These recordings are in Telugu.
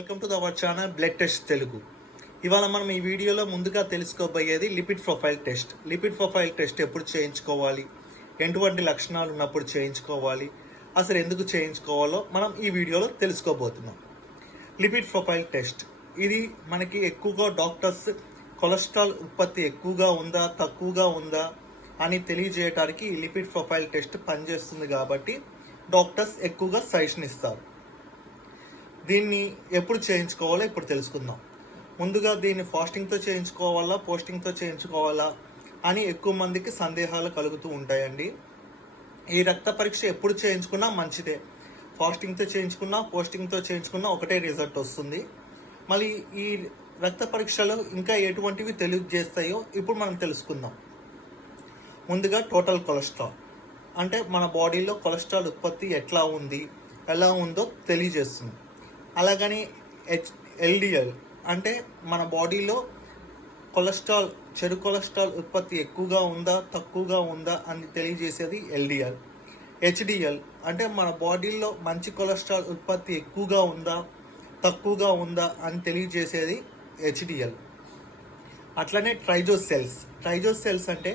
Welcome to our channel blood test Telugu. ఇవాళ మనం ఈ వీడియోలో ముందుగా తెలుసుకోబోయేది lipid profile test. Lipid profile test ఎప్పుడు చేయించుకోవాలి, ఎటువంటి లక్షణాలు ఉన్నప్పుడు చేయించుకోవాలి, అసలు ఎందుకు చేయించుకోవాలో మనం ఈ వీడియోలో తెలుసుకోబోతున్నాం. లిపిడ్ ప్రొఫైల్ టెస్ట్ ఇది మనకి ఎక్కువగా డాక్టర్స్ కొలెస్ట్రాల్ ఉత్పత్తి ఎక్కువగా ఉందా తక్కువగా ఉందా అని తెలియజేయడానికి ఈ లిపిడ్ ప్రొఫైల్ టెస్ట్ పనిచేస్తుంది కాబట్టి డాక్టర్స్ ఎక్కువగా సజెషన్ ఇస్తారు. దీన్ని ఎప్పుడు చేయించుకోవాలో ఇప్పుడు తెలుసుకుందాం. ముందుగా దీన్ని ఫాస్టింగ్తో చేయించుకోవాలా పోస్టింగ్తో చేయించుకోవాలా అని ఎక్కువ మందికి సందేహాలు కలుగుతూ ఉంటాయండి. ఈ రక్త పరీక్ష ఎప్పుడు చేయించుకున్నా మంచిదే. ఫాస్టింగ్తో చేయించుకున్నా పోస్టింగ్తో చేయించుకున్నా ఒకటే రిజల్ట్ వస్తుంది. మళ్ళీ ఈ రక్త పరీక్షలు ఇంకా ఎటువంటివి తెలియజేస్తాయో ఇప్పుడు మనం తెలుసుకుందాం. ముందుగా టోటల్ కొలెస్ట్రాల్ అంటే మన బాడీలో కొలెస్ట్రాల్ ఉత్పత్తి ఎలా ఉందో తెలియజేస్తుంది. అలాగని ఎల్డిఎల్ అంటే మన బాడీలో చెడు కొలెస్ట్రాల్ ఉత్పత్తి ఎక్కువగా ఉందా తక్కువగా ఉందా అని తెలియజేసేది ఎల్డిఎల్. హెచ్డిఎల్ అంటే మన బాడీలో మంచి కొలెస్ట్రాల్ ఉత్పత్తి ఎక్కువగా ఉందా తక్కువగా ఉందా అని తెలియజేసేది హెచ్డిఎల్. అట్లనే ట్రైజోసెల్స్ అంటే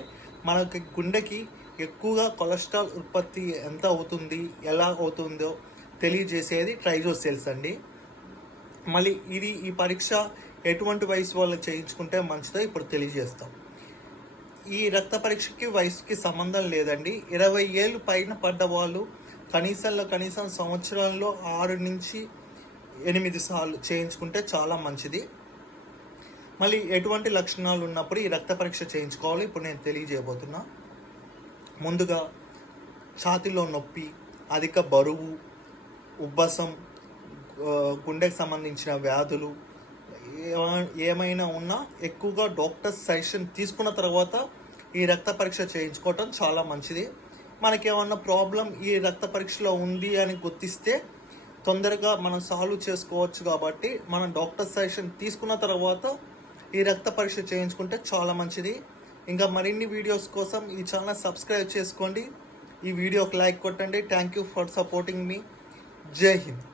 మనకి గుండెకి ఎక్కువగా కొలెస్ట్రాల్ ఉత్పత్తి ఎంత అవుతుంది ఎలా అవుతుందో తెలియజేసేది ట్రైజోసెల్స్ అండి. మళ్ళీ ఈ పరీక్ష ఎటువంటి వయసు వాళ్ళు చేయించుకుంటే మంచిదో ఇప్పుడు తెలియజేస్తాం. ఈ రక్త పరీక్షకి వయసుకి సంబంధం లేదండి. 20 ఏళ్ళు పైన పడ్డ వాళ్ళు కనీసం సంవత్సరంలో 6 నుంచి 8 సార్లు చేయించుకుంటే చాలా మంచిది. మళ్ళీ ఎటువంటి లక్షణాలు ఉన్నప్పుడు ఈ రక్త పరీక్ష చేయించుకోవాలి ఇప్పుడు నేను తెలియజేయబోతున్నా. ముందుగా ఛాతీలో నొప్పి, అధిక బరువు, ఉబ్బసం, గుండెకి సంబంధించిన వ్యాధులు ఏమైనా ఉన్నా ఎక్కువగా డాక్టర్ సజెషన్ తీసుకున్న తర్వాత ఈ రక్త పరీక్ష చేయించుకోవటం చాలా మంచిది. మనకేమన్నా ప్రాబ్లం ఈ రక్త పరీక్షలో ఉంది అని గుర్తిస్తే తొందరగా మనం సాల్వ్ చేసుకోవచ్చు. కాబట్టి మనం డాక్టర్ సజెషన్ తీసుకున్న తర్వాత ఈ రక్త పరీక్ష చేయించుకుంటే చాలా మంచిది. ఇంకా మరిన్ని వీడియోస్ కోసం ఈ ఛానల్ సబ్స్క్రైబ్ చేసుకోండి. ఈ వీడియోకి లైక్ కొట్టండి. థ్యాంక్ యూ ఫర్ సపోర్టింగ్ మీ. జై హింద్.